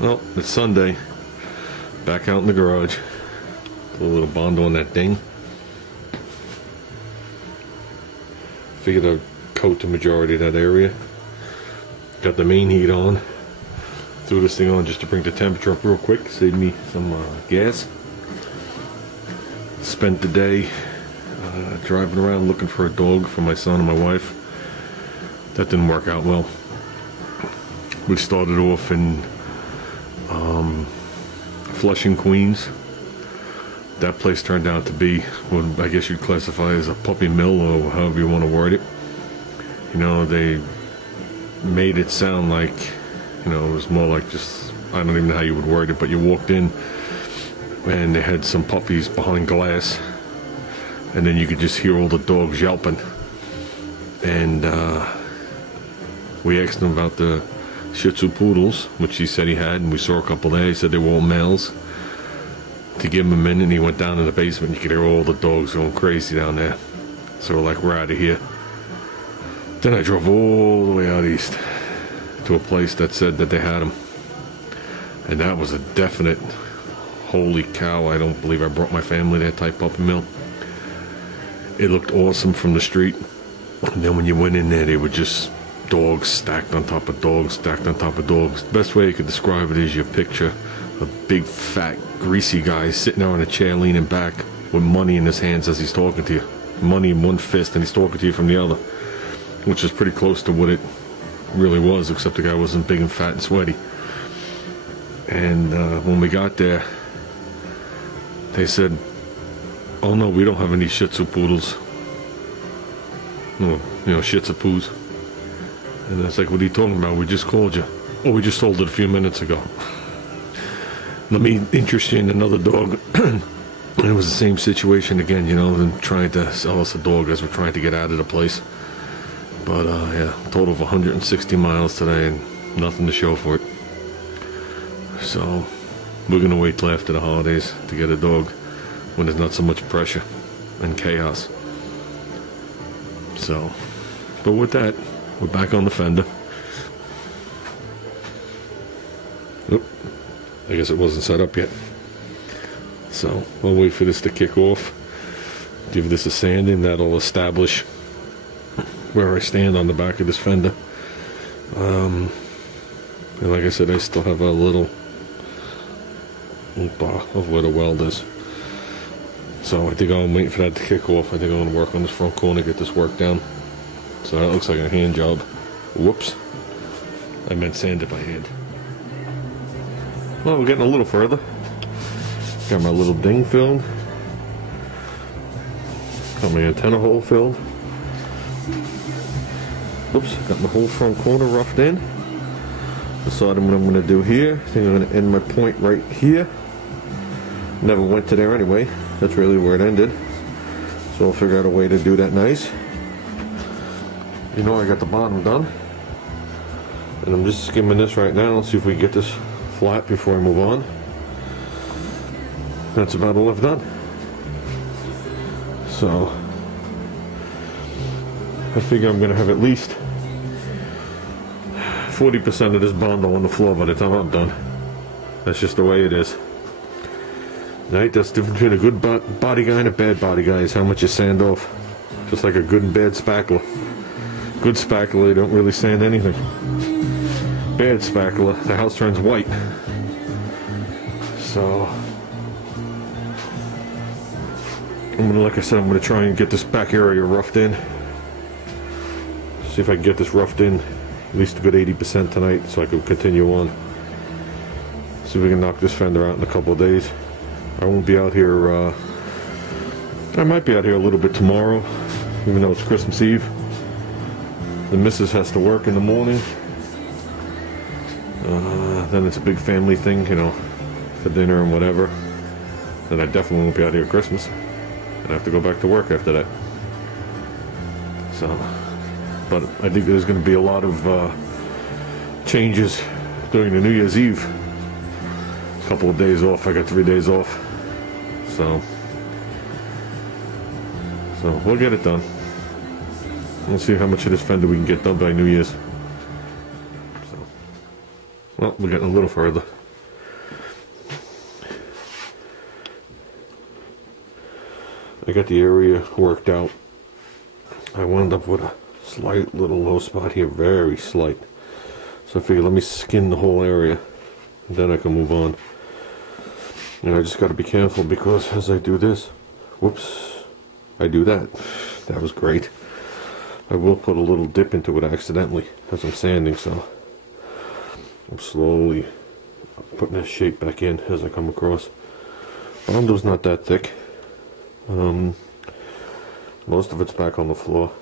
Well, it's Sunday. Back out in the garage. Put a little bond on that thing. Figured I'd coat the majority of that area. Got the main heat on. Threw this thing on just to bring the temperature up real quick. Save me some gas. Spent the day driving around looking for a dog for my son and my wife. That didn't work out well. We started off in Flushing, Queens. That place turned out to be what I guess you'd classify as a puppy mill, or however you want to word it. You know, they made it sound like, you know, it was more like just, I don't even know how you would word it, but you walked in and they had some puppies behind glass, and then you could just hear all the dogs yelping. And we asked him about the Shih Tzu poodles, which he said he had, and we saw a couple there. He said they were all males. To give him a minute, and he went down in the basement. You could hear all the dogs going crazy down there. So we're like, we're out of here. Then I drove all the way out east to a place that said that they had them, and that was a definite holy cow, I don't believe I brought my family that type puppy mill. It looked awesome from the street, and then when you went in there, they were just dogs stacked on top of dogs, stacked on top of dogs. The best way you could describe it is you picture a big, fat, greasy guy sitting there on a chair leaning back with money in his hands as he's talking to you. Money in one fist, and he's talking to you from the other, which is pretty close to what it really was, except the guy wasn't big and fat and sweaty. And when we got there, they said, "Oh no, we don't have any Shih Tzu poodles." No, you know, Shih Tzu poos. And it's like, "What are you talking about? We just called you." "Oh, we just sold it a few minutes ago." Let me interest you in another dog. And it was the same situation again, you know, them trying to sell us a dog as we're trying to get out of the place. But yeah, total of 160 miles today and nothing to show for it. So we're gonna wait till after the holidays to get a dog when there's not so much pressure and chaos. So, but with that, we're back on the Fender. Oop, I guess it wasn't set up yet. So we'll wait for this to kick off. Give this a sanding. That'll establish where I stand on the back of this Fender. And like I said, I still have a little of where the weld is. So I think I'm waiting for that to kick off. I think I'm going to work on this front corner, get this work down. So that looks like a hand job. Whoops. I meant sand it by hand. Well, we're getting a little further. Got my little ding filled. Got my antenna hole filled. Oops, got my whole front corner roughed in. Decided what I'm going to do here. I think I'm going to end my point right here. Never went to there anyway. That's really where it ended. So I'll figure out a way to do that nice. You know, I got the bottom done. And I'm just skimming this right now. Let's see if we can get this flat before I move on. That's about all I've done. So I figure I'm going to have at least 40% of this bondo on the floor by the time I'm done. That's just the way it is. Right? That's the difference between a good body guy and a bad body guy, is how much you sand off. Just like a good and bad spackler. Good spackler, you don't really sand anything. Bad spackler, the house turns white. So I'm gonna, like I said, I'm gonna try and get this back area roughed in. See if I can get this roughed in at least a good 80% tonight, so I can continue on. See if we can knock this Fender out in a couple of days. I won't be out here, I might be out here a little bit tomorrow, even though it's Christmas Eve. The missus has to work in the morning. Then it's a big family thing, you know, for dinner and whatever. Then I definitely won't be out here at Christmas. I have to go back to work after that. So, but I think there's going to be a lot of changes during the New Year's Eve. A couple of days off. I got 3 days off. So we'll get it done. We'll see how much of this Fender we can get done by New Year's. So, well, we're getting a little further. I got the area worked out. I wound up with a slight little low spot here, very slight. So I figured let me skin the whole area, and then I can move on. And I just got to be careful because as I do this, whoops, I do that. That was great. I will put a little dip into it accidentally as I'm sanding, so I'm slowly putting this shape back in as I come across. Bottom was not that thick. Most of it's back on the floor,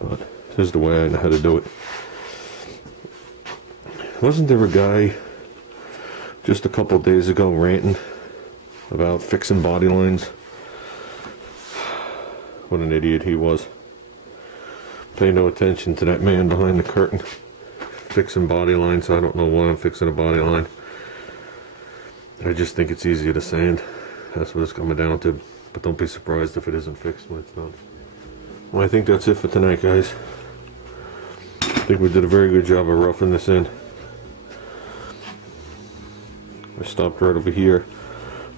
but this is the way I know how to do it. Wasn't there a guy just a couple days ago ranting about fixing body lines? What an idiot he was. Pay no attention to that man behind the curtain fixing body lines. I don't know why I'm fixing a body line. I just think it's easier to sand. That's what it's coming down to. But don't be surprised if it isn't fixed when it's done. Well, I think that's it for tonight, guys. I think we did a very good job of roughing this in. I stopped right over here.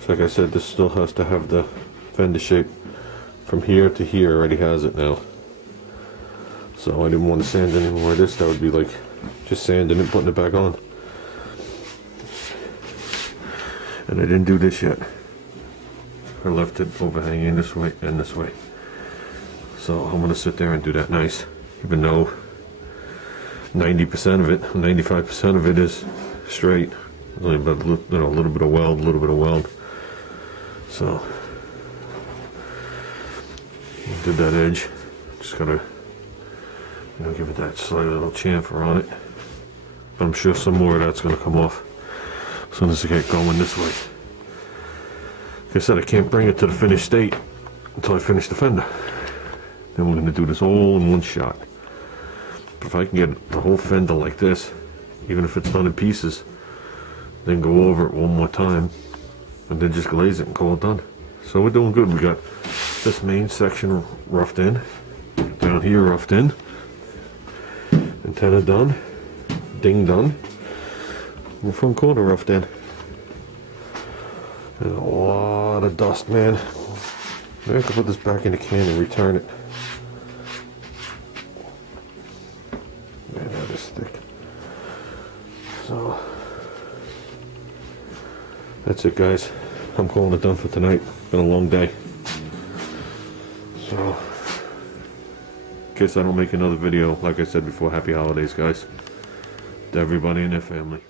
So like I said, this still has to have the fender shape. From here to here already has it now. So I didn't want to sand any more of this. That would be like just sanding it, putting it back on. And I didn't do this yet. I left it overhanging this way and this way. So I'm going to sit there and do that nice. Even though 90% of it, 95% of it is straight. Only about a little bit of weld, a little bit of weld. So did that edge. Just gotta, give it that slight little chamfer on it. But I'm sure some more of that's gonna come off as soon as I get going this way. Like I said, I can't bring it to the finished state until I finish the fender. Then we're gonna do this all in one shot. But if I can get the whole fender like this, even if it's done in pieces, then go over it one more time, and then just glaze it and call it done. So we're doing good. We got this main section roughed in, down here roughed in, antenna done, ding done, and the front corner roughed in. There's a lot of dust, man. Maybe I can put this back in the can and return it. Man, that is thick. So that's it, guys. I'm calling it done for tonight. Been a long day. So, in case I don't make another video, like I said before, happy holidays, guys, to everybody and their family.